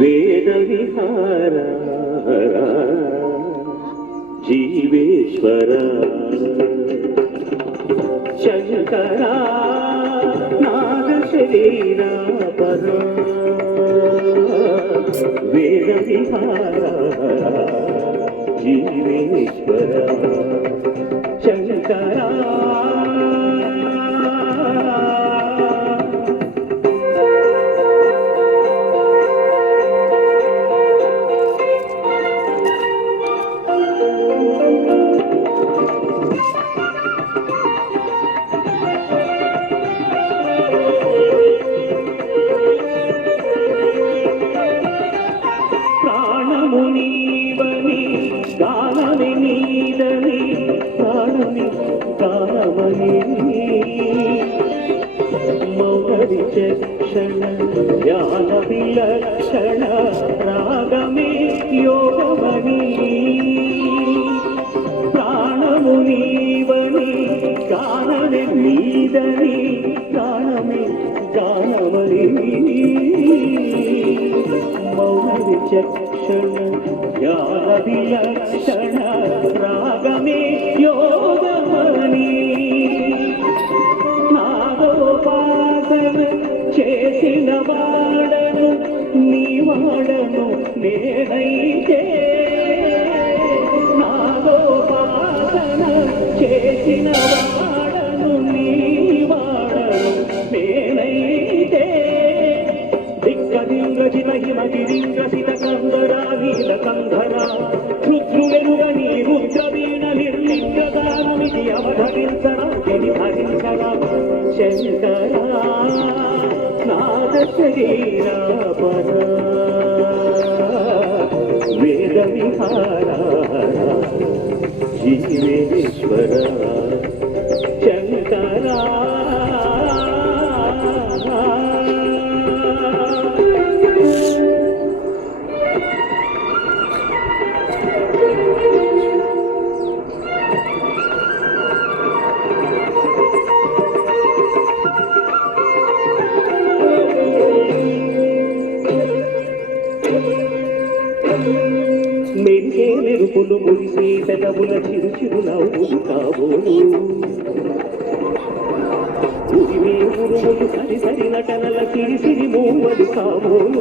వేద విహార జీవేశ్వర శంకరా నాగ శరీర పర వేద విహార జీవేశ్వర శంకరా కామని గానమని చక్షణ జ్ఞాన విలక్షణ రాగమే యోగమణి ప్రాణము నీవని గానమి నీదని ప్రాణమే గానమని మౌన విచక్షణ జ్ఞాన విలక్షణ రాగమే యోగమని నాగోపాసన చేసిన వాడను నీ వాడను నేనైతే నాగోపాసన చేసిన వాడను నీ వాడను నేనైతే. దిక్కదింగజిత హిమగిరింగసిత కందరా నీల కంధరా రుద్రులెరుగని శంకర నాద శరీర పర వేద విహార జీవేశ్వర శంకర. మెరిసే మెరుపులు మురిసే పెదవుల చిరు చిరు నవ్వులు కాబోలు. ఉరిమే ఉరుములు సరి సరి నటనల సిరి సిరి మూవలు కాబోలు.